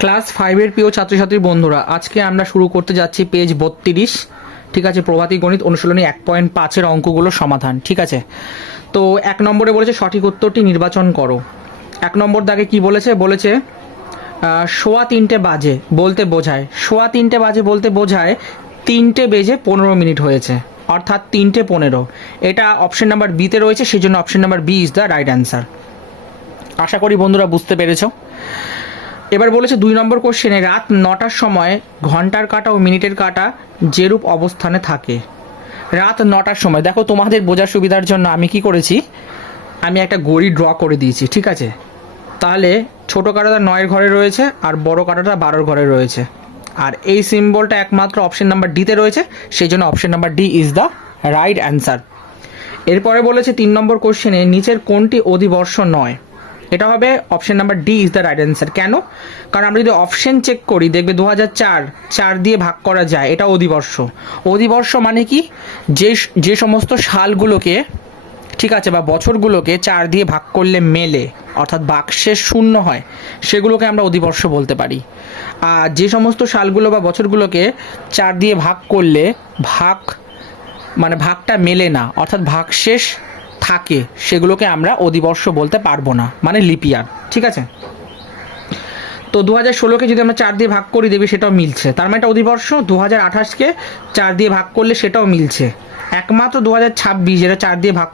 Class ফাইভের প্রিয় ছাত্রছাত্রী বন্ধুরা, আজকে আমরা শুরু করতে যাচ্ছি পেজ বত্রিশ। ঠিক আছে, প্রভাতী গণিত অনুশীলনী এক পয়েন্ট পাঁচের অঙ্কগুলোর সমাধান, ঠিক আছে? তো এক নম্বরে বলেছে, সঠিক উত্তরটি নির্বাচন করো। এক নম্বর দাগে কি বলেছে? বলেছে সোয়া তিনটে বাজে বলতে বোঝায়। সোয়া তিনটে বাজে বলতে বোঝায়, তিনটে বেজে পনেরো মিনিট হয়েছে, অর্থাৎ তিনটে পনেরো। এটা অপশন নাম্বার বিতে রয়েছে সেই জন্য option number B is the right answer আশা করি বন্ধুরা বুঝতে পেরেছ। এবার বলেছে দুই নম্বর কোশ্চেনে রাত নটার সময় ঘণ্টার কাটা ও মিনিটের কাটা যেরূপ অবস্থানে থাকে। রাত নটার সময়। দেখো, তোমাদের বোঝার সুবিধার জন্য আমি কি করেছি? আমি একটা গড়ি ড্র করে দিয়েছি, ঠিক আছে? তাহলে ছোট কাটাটা নয়ের ঘরে রয়েছে আর বড় কাটাটা বারোর ঘরে রয়েছে। আর এই সিম্বলটা একমাত্র অপশন নাম্বার ডিতে রয়েছে, সেই জন্য option number D is the right answer এরপরে বলেছে তিন নম্বর কোশ্চেনে নিচের কোনটি অধিবর্ষ নয়? এটা হবে option number D is the right answer কেন? কারণ আমরা যদি অপশন চেক করি, দেখবে দু চার চার দিয়ে ভাগ করা যায়, এটা অধিবর্ষ। অধিবর্ষ মানে কি? যে যে সমস্ত সালগুলোকে, ঠিক আছে, বা বছরগুলোকে চার দিয়ে ভাগ করলে মেলে, অর্থাৎ বাক্সের শূন্য হয়, সেগুলোকে আমরা অধিবর্ষ বলতে পারি। আর যে সমস্ত সালগুলো বা বছরগুলোকে চার দিয়ে ভাগ করলে ভাগ মানে ভাগটা মেলে না, অর্থাৎ ভাগশেষ থাকে, সেগুলোকে আমরা অধিবর্ষ বলতে পারব না মানে লিপিয়ার ঠিক আছে? তো দু হাজার ষোলোকে যদি আমরা চার দিয়ে ভাগ করি দেবে সেটাও মিলছে, তার মানে এটা অধিবর্ষ দু হাজার আঠাশকে চার দিয়ে ভাগ করলে সেটাও মিলছে। একমাত্র দু হাজার ছাব্বিশ যেটা চার দিয়ে ভাগ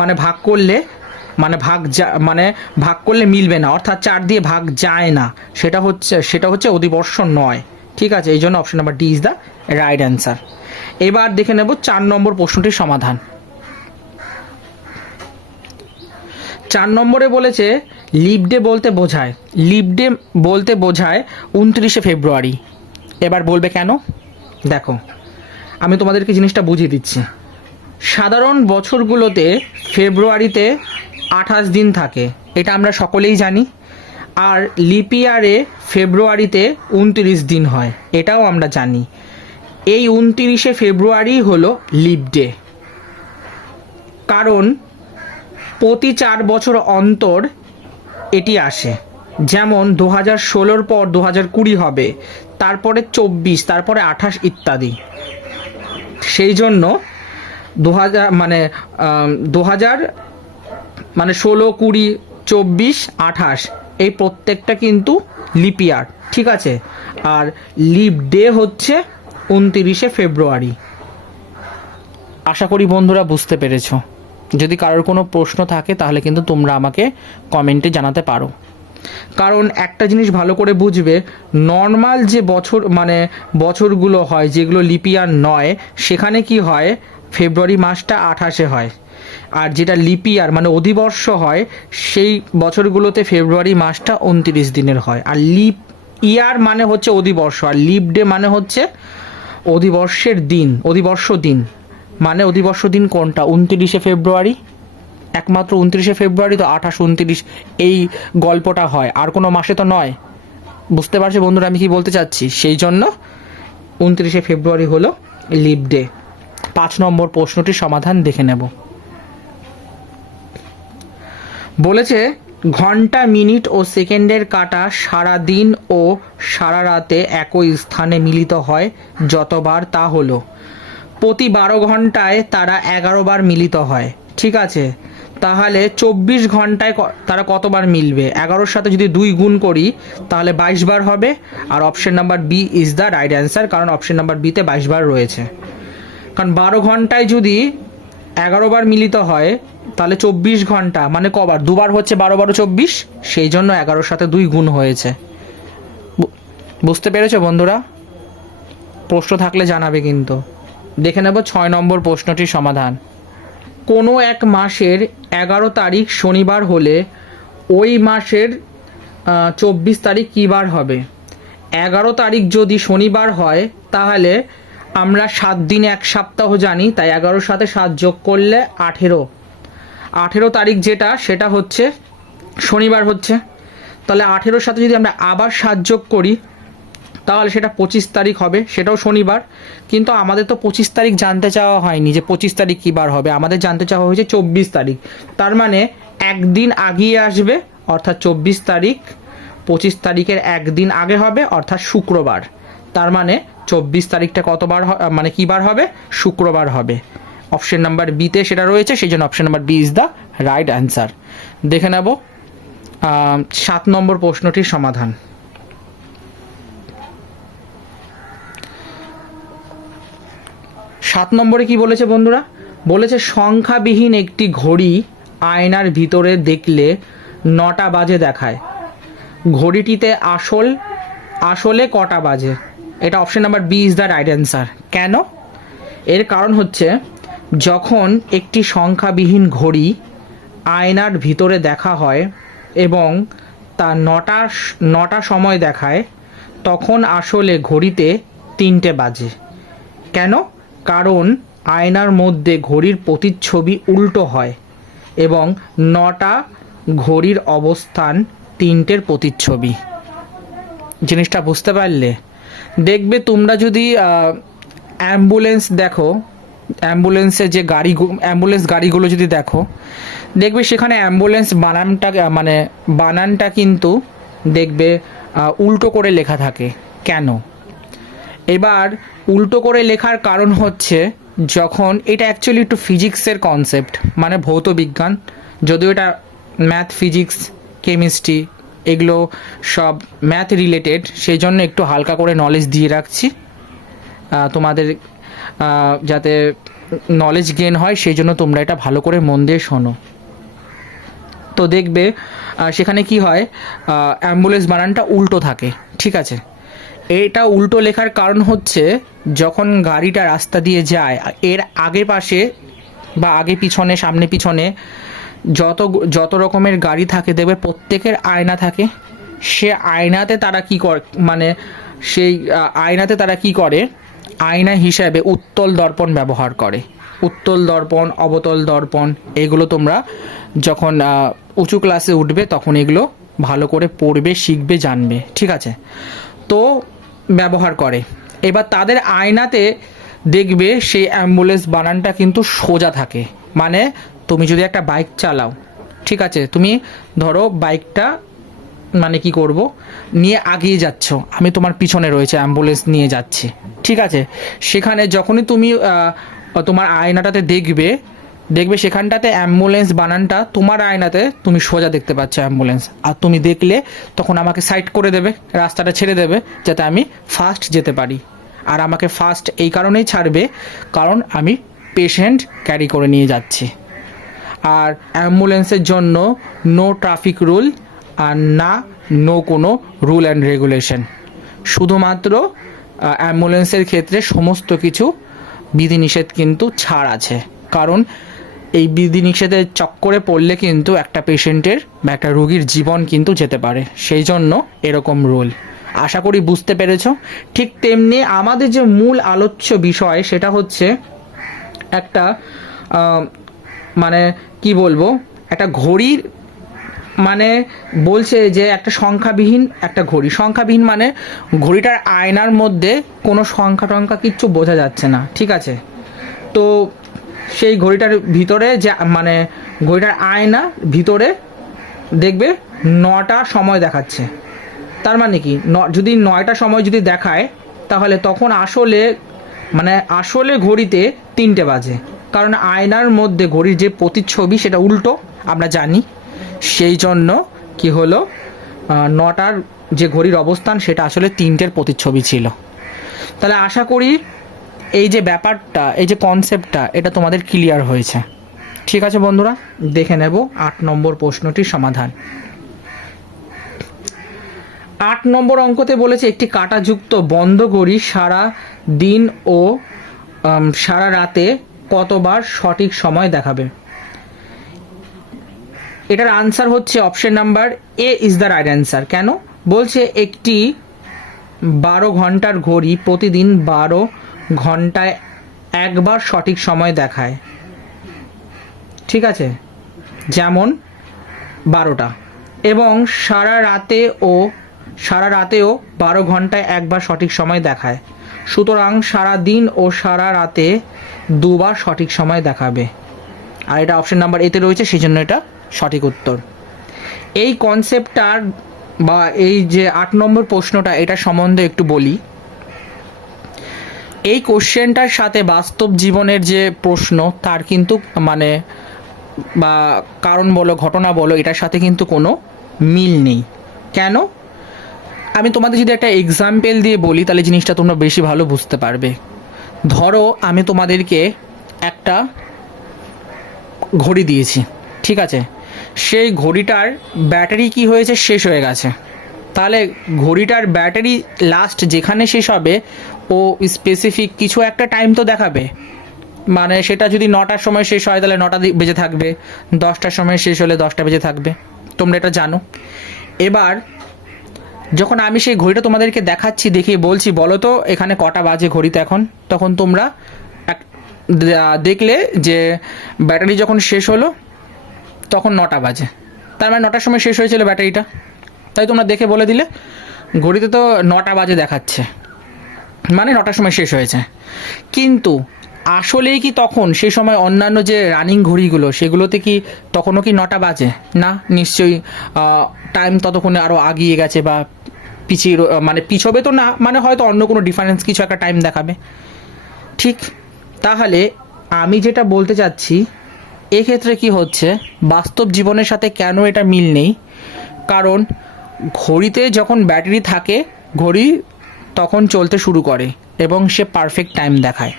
মানে ভাগ করলে মানে ভাগ যা মানে ভাগ করলে মিলবে না, অর্থাৎ চার দিয়ে ভাগ যায় না, সেটা হচ্ছে সেটা হচ্ছে অধিবর্ষ নয়, ঠিক আছে? এই জন্য option number D is the right answer এবার দেখে নেব চার নম্বর প্রশ্নটির সমাধান। চার নম্বরে বলেছে লিপ ডে বলতে বোঝায় লিপ ডে বলতে বোঝায় উনত্রিশে ফেব্রুয়ারি। এবার বলবে কেন? দেখো, আমি তোমাদেরকে জিনিসটা বুঝিয়ে দিচ্ছি। সাধারণ বছরগুলোতে ফেব্রুয়ারিতে আঠাশ দিন থাকে, এটা আমরা সকলেই জানি। আর লিপিয়ারে ফেব্রুয়ারিতে উনত্রিশ দিন হয়, এটাও আমরা জানি। এই উনত্রিশে ফেব্রুয়ারি হলো লিপ ডে। কারণ প্রতি চার বছর অন্তর এটি আসে। যেমন দু হাজার ষোলোর পর দু হাজার কুড়ি হবে, তারপরে চব্বিশ, তারপরে আঠাশ ইত্যাদি। সেই জন্য দু হাজার মানে দু হাজার মানে ষোলো, কুড়ি, চব্বিশ, আঠাশ, এই প্রত্যেকটা কিন্তু লিপিয়ার ঠিক আছে? আর লিপ ডে হচ্ছে উনতিরিশে ফেব্রুয়ারি। আশা করি বন্ধুরা বুঝতে পেরেছ। যদি কারোর কোনো প্রশ্ন থাকে, তাহলে কিন্তু তোমরা আমাকে কমেন্টে জানাতে পারো। কারণ একটা জিনিস ভালো করে বুঝবে, নর্মাল যে বছর মানে বছরগুলো হয়, যেগুলো লিপিয়ার নয়, সেখানে কি হয়, ফেব্রুয়ারি মাসটা আঠাশে হয়। আর যেটা লিপিয়ার মানে অধিবর্ষ হয়, সেই বছরগুলোতে ফেব্রুয়ারি মাসটা উনত্রিশ দিনের হয়। আর লিপ, ইয়ার মানে হচ্ছে অধিবর্ষ, আর লিপ ডে মানে হচ্ছে অধিবর্ষের দিন, অধিবর্ষ দিন। মানে অধিবর্ষ দিন কোনটা? উনত্রিশে ফেব্রুয়ারি? একমাত্র উনত্রিশে ফেব্রুয়ারি তো আঠাশ উনত্রিশ এই গল্পটা হয়। আর কোনো মাসে তো নয়। বুঝতে পারছি বন্ধুরা আমি কি বলতে চাচ্ছি? সেই জন্য উনত্রিশে ফেব্রুয়ারি হলো লিপ ডে। পাঁচ নম্বর প্রশ্নটির সমাধান দেখে নেব। বলেছে, ঘণ্টা, মিনিট ও সেকেন্ডের কাটা সারা দিন ও সারা রাতে একই স্থানে মিলিত হয়, যতবার তা হলো। প্রতি বারো ঘন্টায় তারা এগারো বার মিলিত হয়। ঠিক আছে? তাহলে চব্বিশ ঘন্টায় তারা কতবার মিলবে? এগারোর সাথে যদি দুই গুণ করি, তাহলে বাইশ বার হবে। আর option number B is the right answer কারণ অপশন নাম্বার বিতে বাইশ বার রয়েছে। কারণ বারো ঘন্টায় যদি এগারো বার মিলিত হয়, তাহলে চব্বিশ ঘণ্টা মানে কবার? দুবার হচ্ছে বারো বারো চব্বিশ, সেই জন্য এগারোর সাথে দুই গুণ হয়েছে। বুঝতে পেরেছ বন্ধুরা? প্রশ্ন থাকলে জানাবে কিন্তু। দেখে নেব ছয় নম্বর প্রশ্নটির সমাধান। কোনো এক মাসের এগারো তারিখ শনিবার হলে ওই মাসের চব্বিশ তারিখ কী বার হবে? এগারো তারিখ যদি শনিবার হয়, তাহলে আমরা সাত দিন এক সপ্তাহ জানি, তাই এগারোর সাথে সাত যোগ করলে আঠেরো। আঠেরো তারিখ যেটা, সেটা হচ্ছে শনিবার হচ্ছে। তাহলে আঠেরোর সাথে যদি আমরা আবার সাত যোগ করি তাহলে সেটা পঁচিশ তারিখ হবে, সেটাও শনিবার। কিন্তু আমাদের তো পঁচিশ তারিখ জানতে চাওয়া হয়নি যে পঁচিশ তারিখ কী বার হবে। আমাদের জানতে চাওয়া হয়েছে চব্বিশ তারিখ। তার মানে একদিন আগিয়ে আসবে, অর্থাৎ চব্বিশ তারিখ, পঁচিশ তারিখের একদিন আগে হবে, অর্থাৎ শুক্রবার। তার মানে চব্বিশ তারিখটা কতবার মানে কী বার হবে? শুক্রবার হবে। অপশন নাম্বার বিতে সেটা রয়েছে, সেই জন্য option number B is the right answer. দেখে নেব সাত নম্বর প্রশ্নটির সমাধান। সাত নম্বরে কি বলেছে বন্ধুরা? বলেছে, সংখ্যাবিহীন একটি ঘড়ি আয়নার ভিতরে দেখলে নটা বাজে দেখায়। ঘড়িটিতে আসল, আসলে কটা বাজে? এটা option number B is the right answer কেন? এর কারণ হচ্ছে, যখন একটি সংখ্যাবিহীন ঘড়ি আয়নার ভিতরে দেখা হয় এবং তা নটা নটা সময় দেখায়, তখন আসলে ঘড়িতে তিনটে বাজে। কেন? কারণ আয়নার মধ্যে ঘড়ির প্রতিচ্ছবি উল্টো হয় এবং নটা ঘড়ির অবস্থান তিনটের প্রতিচ্ছবি। জিনিসটা বুঝতে পারলে? দেখবে তোমরা যদি অ্যাম্বুলেন্স দেখো অ্যাম্বুলেন্সের যে গাড়ি অ্যাম্বুলেন্স গাড়িগুলো যদি দেখো, দেখবে সেখানে অ্যাম্বুলেন্স বানানটা মানে বানানটা কিন্তু দেখবে উল্টো করে লেখা থাকে। কেন? এবার উল্টো করে লেখার কারণ হচ্ছে যখন এটা অ্যাকচুয়ালি একটু ফিজিক্সের কনসেপ্ট মানে ভৌত বিজ্ঞান। যদিও এটা ম্যাথ ফিজিক্স কেমিস্ট্রি এগুলো সব ম্যাথ রিলেটেড সেই জন্য একটু হালকা করে নলেজ দিয়ে রাখছি। তোমাদের যাতে নলেজ গেন হয়, সেই জন্য তোমরা এটা ভালো করে মন দিয়ে শোনো। তো দেখবে সেখানে কি হয় অ্যাম্বুলেন্স বানানটা উল্টো থাকে, ঠিক আছে? এটা উল্টো লেখার কারণ হচ্ছে যখন গাড়িটা রাস্তা দিয়ে যায়, এর আগে পাশে বা আগে পিছনে, সামনে পিছনে যত যত রকমের গাড়ি থাকে, দেখবে প্রত্যেকের আয়না থাকে। সে আয়নাতে তারা কি করে মানে সেই আয়নাতে তারা কি করে? আয়না হিসাবে উত্তল দর্পণ ব্যবহার করে। উত্তল দর্পণ, অবতল দর্পণ, এগুলো তোমরা যখন উঁচু ক্লাসে উঠবে, তখন এগুলো ভালো করে পড়বে, শিখবে, জানবে। ঠিক আছে? তো ব্যবহার করে। এবার তাদের আয়নাতে দেখবে সেই অ্যাম্বুলেন্স বানানটা কিন্তু সোজা থাকে। মানে তুমি যদি একটা বাইক চালাও, ঠিক আছে? তুমি ধরো বাইকটা মানে কি করব? নিয়ে আগিয়ে যাচ্ছ। আমি তোমার পিছনে রয়েছে, অ্যাম্বুলেন্স নিয়ে যাচ্ছি। ঠিক আছে? সেখানে যখনই তুমি তোমার আয়নাটাতে দেখবে দেখবে সেখানটাতে অ্যাম্বুলেন্স বানানটা তোমার আয়নাতে তুমি সোজা দেখতে পাচ্ছ অ্যাম্বুলেন্স আর তুমি দেখলে তখন আমাকে সাইড করে দেবে, রাস্তাটা ছেড়ে দেবে, যাতে আমি ফাস্ট যেতে পারি। আর আমাকে ফাস্ট এই কারণেই ছাড়বে, কারণ আমি পেশেন্ট ক্যারি করে নিয়ে যাচ্ছি। আর অ্যাম্বুলেন্সের জন্য নো ট্রাফিক রুল আর না নো কোনো রুল অ্যান্ড রেগুলেশন শুধুমাত্র অ্যাম্বুলেন্সের ক্ষেত্রে সমস্ত কিছু বিধিনিষেধ কিন্তু ছাড় আছে। কারণ এই বিধিনিষেধের চক্করে পড়লে কিন্তু একটা পেশেন্টের বা একটা রোগীর জীবন কিন্তু যেতে পারে। সেই জন্য এরকম রোল। আশা করি বুঝতে পেরেছ? ঠিক তেমনি আমাদের যে মূল আলোচ্য বিষয় সেটা হচ্ছে একটা মানে কি বলব? একটা ঘড়ির মানে বলছে যে একটা সংখ্যাবিহীন একটা ঘড়ি। সংখ্যাবিহীন মানে ঘড়িটার আয়নার মধ্যে কোনো সংখ্যা টংখ্যা কিচ্ছু বোঝা যাচ্ছে না। ঠিক আছে? তো সেই ঘড়িটার ভিতরে যে মানে ঘড়িটার আয়না ভিতরে দেখবে নটা সময় দেখাচ্ছে। তার মানে কি? ন- যদি নয়টা সময় যদি দেখায়, তাহলে তখন আসলে মানে আসলে ঘড়িতে তিনটে বাজে। কারণ আয়নার মধ্যে ঘড়ির যে প্রতিচ্ছবি, সেটা উল্টো, আমরা জানি। সেই জন্য কি হলো? নটার যে ঘড়ির অবস্থান, সেটা আসলে তিনটের প্রতিচ্ছবি ছিল। তাহলে আশা করি এই যে ব্যাপারটা, এই যে কনসেপ্টটা এটা তোমাদের ক্লিয়ার হয়েছে। ঠিক আছে বন্ধুরা? দেখে নেব আট নম্বর প্রশ্নটির সমাধান। আট নম্বর অঙ্কতে বলেছে, একটি কাঁটাযুক্ত বন্ধ ঘড়ি সারা দিন ও সারা রাতে কতবার সঠিক সময় দেখাবে? এটার আনসার হচ্ছে option number A is the right answer কেন? বলছে একটি বারো ঘণ্টার ঘড়ি প্রতিদিন বারো ঘন্টায় একবার সঠিক সময় দেখায়। ঠিক আছে? যেমন বারোটা। এবং সারা রাতে ও সারা রাতেও বারো ঘন্টায় একবার সঠিক সময় দেখায়। সুতরাং সারা দিন ও সারা রাতে দুবার সঠিক সময় দেখাবে। আর এটা অপশন নাম্বার এতে রয়েছে সেই জন্য এটা সঠিক উত্তর। এই কনসেপ্টটার বা এই যে আট নম্বর প্রশ্নটা, এটা সম্বন্ধে একটু বলি। এই কোশ্চেনটার সাথে বাস্তব জীবনের যে প্রশ্ন, তার কিন্তু মানে বা কারণ বলো, ঘটনা বলো, এটার সাথে কিন্তু কোনো মিল নেই। কেন? আমি তোমাদের যদি একটা এক্সাম্পল দিয়ে বলি, তাহলে জিনিসটা তোমরা বেশি ভালো বুঝতে পারবে। ধরো, আমি তোমাদেরকে একটা ঘড়ি দিয়েছি, ঠিক আছে? সেই ঘড়িটার ব্যাটারি কি হয়েছে? শেষ হয়ে গেছে। তাহলে ঘড়িটার ব্যাটারি লাস্ট যেখানে শেষ হবে, ও স্পেসিফিক কিছু একটা টাইম তো দেখাবে। মানে সেটা যদি নটার সময় শেষ হয়, তাহলে নটা বেজে থাকবে। দশটার সময় শেষ হলে দশটা বেজে থাকবে। তোমরা এটা জানো। এবার, যখন আমি সেই ঘড়িটা তোমাদেরকে দেখাচ্ছি, দেখিয়ে বলছি, বলো তো এখানে কটা বাজে ঘড়িতে এখন? তখন তোমরা এক- দেখলে যে ব্যাটারি যখন শেষ হলো, তখন নটা বাজে। তার মানে নটার সময় শেষ হয়েছিল ব্যাটারিটা। তাই তোমরা দেখে বলে দিলে। ঘড়িতে তো নটা বাজে দেখাচ্ছে। মানে নটার সময় শেষ হয়েছে। কিন্তু আসলেই কি তখন সেই সময় অন্যান্য যে রানিং ঘড়িগুলো, সেগুলোতে কি তখনও কি নটা বাজে? না, নিশ্চয়ই টাইম ততক্ষণে আরও আগিয়ে গেছে বা পিছিয়ে মানে পিছবে তো না মানে হয়তো অন্য কোনো ডিফারেন্স কিছু একটা টাইম দেখাবে। ঠিক তাহলে আমি যেটা বলতে চাচ্ছি, এক্ষেত্রে কি হচ্ছে? বাস্তব জীবনের সাথে কেন এটা মিল নেই? কারণ ঘড়িতে যখন ব্যাটারি থাকে, ঘড়ি তখন চলতে শুরু করে এবং সে পারফেক্ট টাইম দেখায়।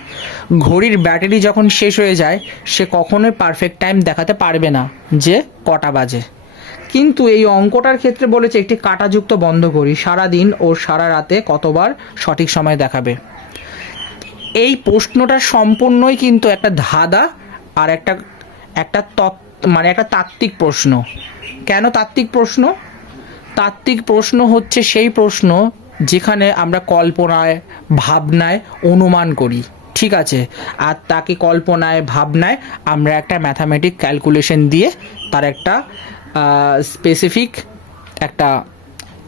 ঘড়ির ব্যাটারি যখন শেষ হয়ে যায়, সে কখনোই পারফেক্ট টাইম দেখাতে পারবে না যে কটা বাজে। কিন্তু এই অঙ্কটার ক্ষেত্রে বলেছে, একটি কাঁটাযুক্ত বন্ধ ঘড়ি সারাদিন ও সারা রাতে কতবার সঠিক সময় দেখাবে? এই প্রশ্নটা সম্পূর্ণই কিন্তু একটা ধাঁধা আর একটা একটা তত্ত্ব মানে একটা তাত্ত্বিক প্রশ্ন। কেন তাত্ত্বিক প্রশ্ন? তাত্ত্বিক প্রশ্ন হচ্ছে সেই প্রশ্ন যেখানে আমরা কল্পনায়, ভাবনায় অনুমান করি। ঠিক আছে? আর তাকে কল্পনায়, ভাবনায় আমরা একটা ম্যাথামেটিক ক্যালকুলেশন দিয়ে তার একটা স্পেসিফিক একটা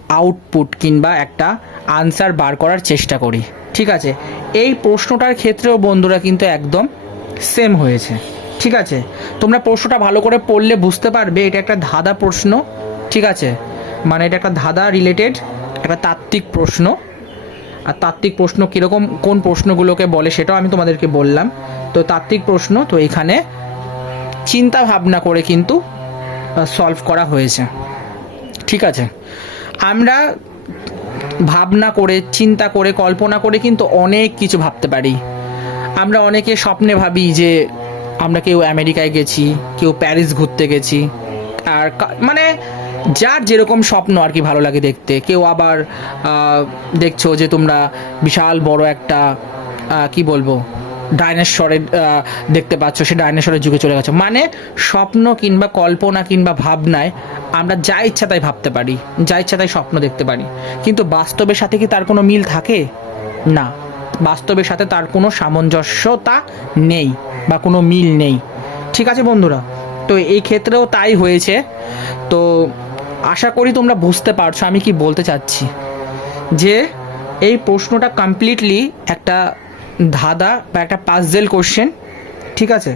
আউটপুট কিংবা একটা আনসার বার করার চেষ্টা করি। ঠিক আছে? এই প্রশ্নটার ক্ষেত্রেও বন্ধুরা কিন্তু একদম সেম হয়েছে। ঠিক আছে? তোমরা প্রশ্নটা ভালো করে পড়লে বুঝতে পারবে, এটা একটা ধাঁধা প্রশ্ন। ঠিক আছে? মানে এটা একটা ধাঁধা রিলেটেড একটা তাত্ত্বিক প্রশ্ন। আর তাত্ত্বিক প্রশ্ন কীরকম, কোন প্রশ্নগুলোকে বলে সেটাও আমি তোমাদেরকে বললাম। তো তাত্ত্বিক প্রশ্ন, তো এখানে চিন্তা ভাবনা করে কিন্তু সলভ করা হয়েছে। ঠিক আছে? আমরা ভাবনা করে, চিন্তা করে, কল্পনা করে কিন্তু অনেক কিছু ভাবতে পারি। আমরা অনেকে স্বপ্নে ভাবি যে আমরা কেউ আমেরিকায় গেছি, কেউ প্যারিস ঘুরতে গেছি আর মানে যার যেরকম স্বপ্ন আর কি ভালো লাগে দেখতে। কেউ আবার দেখছ যে তোমরা বিশাল বড় একটা কি বলব, ডাইনোসরের দেখতে পাচ্ছ, সে ডাইনোসরের যুগে চলে গেছে। মানে স্বপ্ন কিংবা কল্পনা কিংবা ভাবনায় আমরা যা ইচ্ছা তাই ভাবতে পারি, যা ইচ্ছা তাই স্বপ্ন দেখতে পারি। কিন্তু বাস্তবের সাথে কি তার কোনো মিল থাকে? না। বাস্তবের সাথে তার কোনো সামঞ্জস্যতা নেই বা কোনো মিল নেই। ঠিক আছে বন্ধুরা? তো এই ক্ষেত্রেও তাই হয়েছে। তো আশা করি তোমরা বুঝতে পারছ, আমি কি বলতে চাচ্ছি। যে এই প্রশ্নটা কমপ্লিটলি একটা ধাঁধা বা একটা পাজেল কোশ্চেন ঠিক আছে?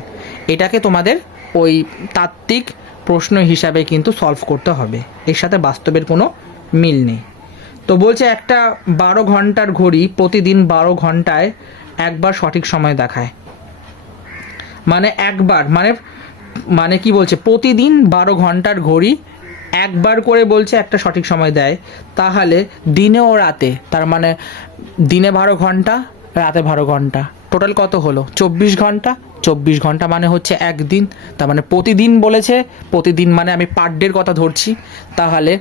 এটাকে তোমাদের ওই তাত্ত্বিক প্রশ্ন হিসাবে কিন্তু সলভ করতে হবে। এর সাথে বাস্তবের কোনো মিল নেই। তো বলছে, একটা বারো ঘণ্টার ঘড়ি প্রতিদিন বারো ঘন্টায় একবার সঠিক সময় দেখায়। মানে একবার মানে মানে কি বলছে, প্রতিদিন বারো ঘণ্টার ঘড়ি একবার করে বলছে একটা সঠিক সময় দেয়। তাহলে দিনে ও রাতে, তার মানে দিনে বারো ঘণ্টা, রাতে বারো ঘণ্টা। টোটাল কত হলো? চব্বিশ ঘণ্টা? চব্বিশ ঘণ্টা মানে হচ্ছে একদিন। তার মানে প্রতিদিন বলেছে, প্রতিদিন মানে আমি পার ডের কথা ধরছি। তাহলে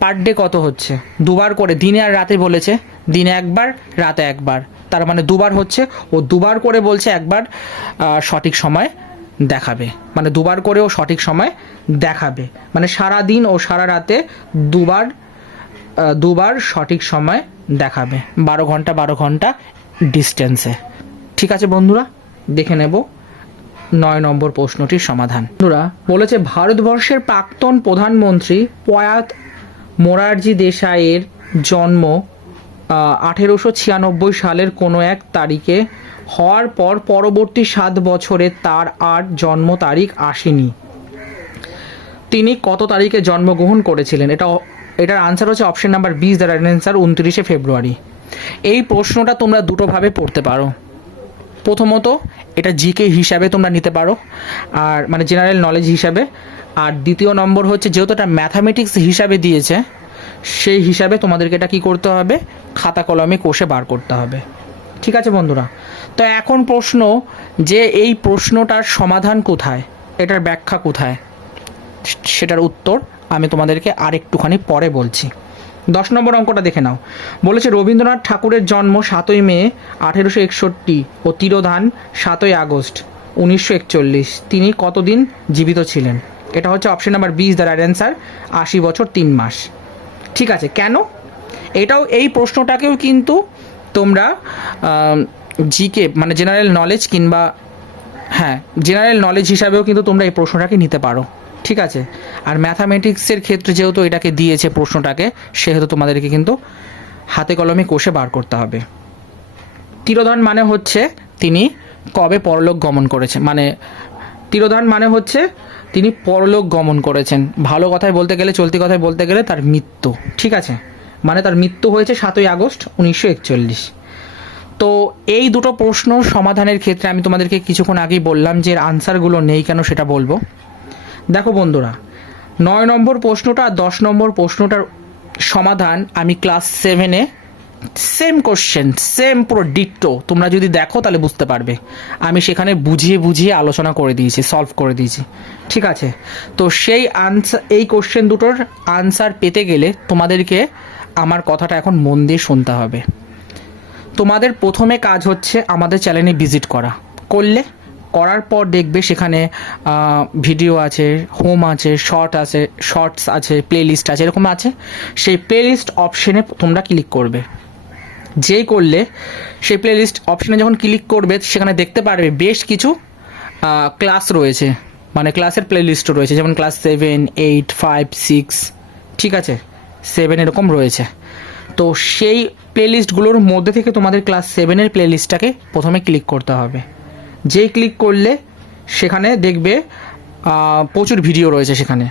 পার ডে কত হচ্ছে? দুবার করে, দিনে আর রাতে বলেছে, দিনে একবার, রাতে একবার। তার মানে দুবার হচ্ছে, ও দুবার করে বলছে একবার সঠিক সময় দেখাবে। মানে দুবার করেও সঠিক সময় দেখাবে। মানে সারা দিন ও সারা রাতে দুবার দুবার সঠিক সময় দেখাবে। বারো ঘণ্টা বারো ঘণ্টা ডিস্টেন্সে ঠিক আছে বন্ধুরা, দেখে নেব নয় নম্বর প্রশ্নটির সমাধান। বন্ধুরা, বলেছে ভারতবর্ষের প্রাক্তন প্রধানমন্ত্রী প্রয়াত মোরারজি দেশাইয়ের জন্ম আঠেরোশো ছিয়ানব্বই সালের কোনো এক তারিখে হওয়ার পর পরবর্তী সাত বছরে তার আর জন্ম তারিখ আসেনি। তিনি কত তারিখে জন্মগ্রহণ করেছিলেন? এটা এটার আনসার হচ্ছে option number B the right answer উনত্রিশে ফেব্রুয়ারি। এই প্রশ্নটা তোমরা দুটোভাবে পড়তে পারো। প্রথমত, এটা জিকে হিসাবে তোমরা নিতে পারো, আর মানে জেনারেল নলেজ হিসাবে। আর দ্বিতীয় নম্বর হচ্ছে, যেহেতু এটা ম্যাথামেটিক্স হিসাবে দিয়েছে, সেই হিসাবে তোমাদেরকে এটা কী করতে হবে? খাতা কলমে কষে বার করতে হবে। ঠিক আছে বন্ধুরা। তো এখন প্রশ্ন যে এই প্রশ্নটার সমাধান কোথায়? এটার ব্যাখ্যা কোথায়? সেটার উত্তর আমি তোমাদেরকে আরেকটুখানি পরে বলছি। দশ নম্বর অঙ্কটা দেখে নাও। বলেছে, রবীন্দ্রনাথ ঠাকুরের জন্ম সাতই মে আঠেরোশো একষট্টি ও তিরোধান সাতই আগস্ট উনিশশো একচল্লিশ। তিনি কতদিন জীবিত ছিলেন? এটা হচ্ছে option number B the right answer আশি বছর তিন মাস। ঠিক আছে, কেন? এটাও, এই প্রশ্নটাকেও কিন্তু তোমরা জিকে মানে জেনারেল নলেজ কিংবা হ্যাঁ জেনারেল নলেজ হিসাবেও কিন্তু তোমরা এই প্রশ্নটাকে নিতে পারো, ঠিক আছে? আর ম্যাথামেটিক্সের ক্ষেত্রে যেহেতু এটাকে দিয়েছে প্রশ্নটাকে, সেহেতু তোমাদেরকে কিন্তু হাতে কলমে কষে বার করতে হবে। তিরোধন মানে হচ্ছে তিনি কবে পরলোক গমন করেছেন মানে তিরোধান মানে হচ্ছে তিনি পরলোক গমন করেছেন। ভালো কথায় বলতে গেলে, চলতি কথায় বলতে গেলে তার মৃত্যু, ঠিক আছে? মানে তার মৃত্যু হয়েছে সাতই আগস্ট উনিশশো একচল্লিশ। তো এই দুটো প্রশ্ন সমাধানের ক্ষেত্রে আমি তোমাদেরকে কিছুক্ষণ আগেই বললাম যে আনসারগুলো নেই কেন সেটা বলব। দেখো বন্ধুরা, নয় নম্বর প্রশ্নটা আর দশ নম্বর প্রশ্নটার সমাধান আমি ক্লাস সেভেনে সেম কোশ্চেন সেম পুরো ডিট্টো তোমরা যদি দেখো তাহলে বুঝতে পারবে। আমি সেখানে বুঝিয়ে বুঝিয়ে আলোচনা করে দিয়েছি সলভ করে দিয়েছি। ঠিক আছে? তো সেই আনসার এই কোশ্চেন দুটোর আনসার পেতে গেলে তোমাদেরকে আমার কথাটা এখন মন দিয়ে শুনতে হবে। তোমাদের প্রথমে কাজ হচ্ছে আমাদের চ্যানেলে ভিজিট করা। করলে, করার পর দেখবে সেখানে ভিডিও আছে হোম আছে শর্ট আছে শর্টস আছে প্লেলিস্ট আছে, এরকম আছে। সেই প্লেলিস্ট অপশনে তোমরা ক্লিক করবে। যেই করলে, সেই প্লেলিস্ট অপশনে যখন ক্লিক করবে, সেখানে দেখতে পারবে বেশ কিছু ক্লাস রয়েছে। মানে ক্লাসের প্লেলিস্টও রয়েছে। যেমন class seven eight five six ঠিক আছে? সেভেন এরকম রয়েছে। তো সেই প্লেলিস্টগুলোর মধ্যে থেকে তোমাদের ক্লাস সেভেনের প্লেলিস্টটাকে প্রথমে ক্লিক করতে হবে। যেই ক্লিক করলে সেখানে দেখবে প্রচুর ভিডিও রয়েছে সেখানে।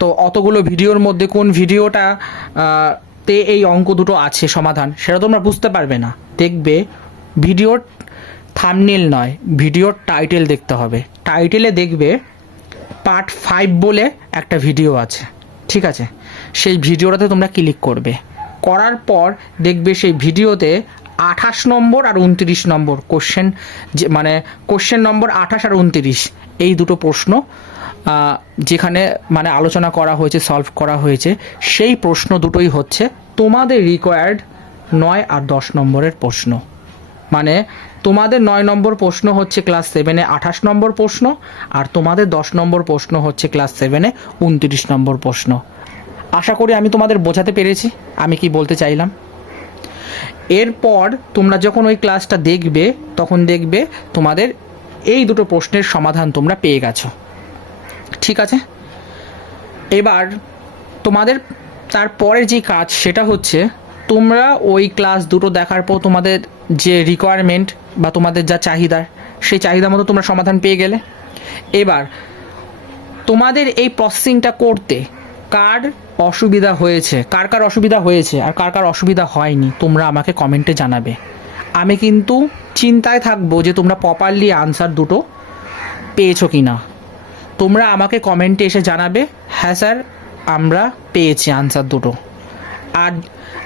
তো অতগুলো ভিডিওর মধ্যে কোন ভিডিওটা তে এই অঙ্ক দুটো আছে সমাধান, সেটা তোমরা বুঝতে পারবে না। দেখবে ভিডিওর থামনেল নয় ভিডিওর টাইটেল দেখতে হবে। টাইটেলে দেখবে পার্ট ফাইভ বলে একটা ভিডিও আছে। ঠিক আছে? সেই ভিডিওটাতে তোমরা ক্লিক করবে। করার পর দেখবে সেই ভিডিওতে আঠাশ নম্বর আর উনত্রিশ নম্বর কোশ্চেন যে মানে কোশ্চেন নম্বর আঠাশ আর উনত্রিশ, এই দুটো প্রশ্ন যেখানে মানে আলোচনা করা হয়েছে সলভ করা হয়েছে, সেই প্রশ্ন দুটোই হচ্ছে তোমাদের রিকোয়ার্ড নয় আর দশ নম্বরের প্রশ্ন। মানে তোমাদের নয় নম্বর প্রশ্ন হচ্ছে ক্লাস সেভেনে আঠাশ নম্বর প্রশ্ন, আর তোমাদের দশ নম্বর প্রশ্ন হচ্ছে ক্লাস সেভেনে উনত্রিশ নম্বর প্রশ্ন। আশা করি আমি তোমাদের বোঝাতে পেরেছি, আমি কি বলতে চাইলাম। এরপর তোমরা যখন ওই ক্লাসটা দেখবে, তখন দেখবে তোমাদের এই দুটো প্রশ্নের সমাধান তোমরা পেয়ে গেছো। ঠিক আছে? এবার তোমাদের তারপরের যে কাজ, সেটা হচ্ছে তোমরা ওই ক্লাস দুটো দেখার পর তোমাদের যে রিকোয়ারমেন্ট বা তোমাদের যা চাহিদা, সেই চাহিদা মতো তোমরা সমাধান পেয়ে গেলে। এবার তোমাদের এই প্রসেসিংটা করতে কার অসুবিধা হয়েছে? কার কার অসুবিধা হয়েছে? আর কার কার অসুবিধা হয়নি? তোমরা আমাকে কমেন্টে জানাবে। আমি কিন্তু চিন্তায় থাকব যে তোমরা প্রপারলি আনসার দুটো পেয়েছ কি না তোমরা আমাকে কমেন্টে এসে জানাবে হ্যাঁ স্যার আমরা পেয়েছি আনসার দুটো। আর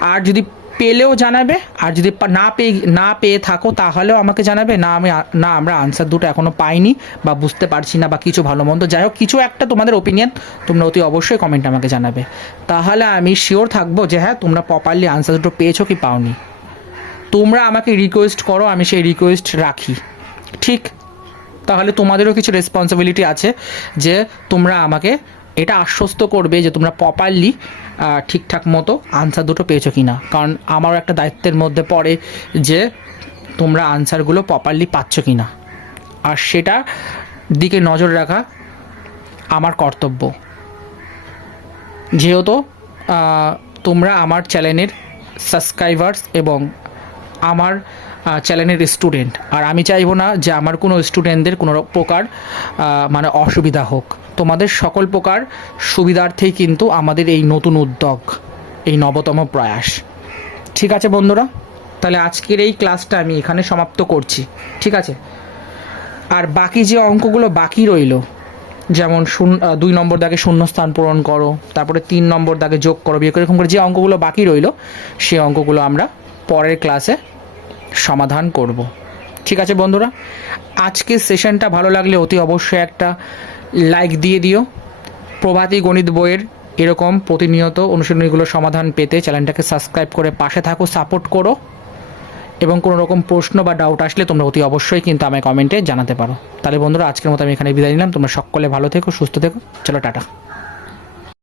আর যদি পেলেও জানাবে, আর যদি না পেয়ে না পেয়ে থাকো, তাহলেও আমাকে জানাবে। না, আমি না, আমরা আনসার দুটো এখনও পাইনি বা বুঝতে পারছি না বা কিছু ভালো মন্দ। যাই হোক, কিছু একটা তোমাদের ওপিনিয়ন তোমরা অতি অবশ্যই কমেন্ট আমাকে জানাবে। তাহলে আমি শিওর থাকব যে হ্যাঁ তোমরা প্রপারলি আনসার দুটো পেয়েছ কি পাওনি। তোমরা আমাকে রিকোয়েস্ট করো, আমি সেই রিকোয়েস্ট রাখি। ঠিক? তাহলে তোমাদেরও কিছু রেসপন্সিবিলিটি আছে যে তোমরা আমাকে এটা আশ্বস্ত করবে যে তোমরা প্রপারলি ঠিকঠাক মতো আনসার দুটো পেয়েছ কি না কারণ আমারও একটা দায়িত্বের মধ্যে পড়ে যে তোমরা আনসারগুলো প্রপারলি পাচ্ছ কি না আর সেটা দিকে নজর রাখা আমার কর্তব্য। যেহেতু তোমরা আমার চ্যানেলের সাবস্ক্রাইবার্স এবং আমার চ্যানেলের স্টুডেন্ট আর আমি চাইব না যে আমার কোনো স্টুডেন্টদের কোনো প্রকার মানে অসুবিধা হোক। তোমাদের সকল প্রকার সুবিধার্থেই কিন্তু আমাদের এই নতুন উদ্যোগ, এই নবতম প্রয়াস। ঠিক আছে বন্ধুরা, তাহলে আজকের এই ক্লাসটা আমি এখানে সমাপ্ত করছি। ঠিক আছে? আর বাকি যে অঙ্কগুলো বাকি রইল, যেমন শূন্য দুই নম্বর দাগে শূন্যস্থান পূরণ করো, তারপরে তিন নম্বর দাগে যোগ করো বিয়ে করো এরকম করে যে অঙ্কগুলো বাকি রইল সেই অঙ্কগুলো আমরা পরের ক্লাসে সমাধান করব। ঠিক আছে বন্ধুরা? আজকের সেশনটা ভালো লাগলে অতি অবশ্যই একটা লাইক দিয়ে দিও। প্রভাতী গণিত বইয়ের এরকম প্রতিনিয়ত অনুশীলনীগুলো সমাধান পেতে চ্যানেলটাকে সাবস্ক্রাইব করে পাশে থাকো সাপোর্ট করো এবং কোনো রকম প্রশ্ন বা ডাউট আসলে তোমরা অতি অবশ্যই কিন্তু আমায় কমেন্টে জানাতে পারো। তাহলে বন্ধুরা, আজকের মতো আমি এখানে বিদায় নিলাম। তোমরা সকলে ভালো থেকো, সুস্থ থেকো। চলো, টাটা।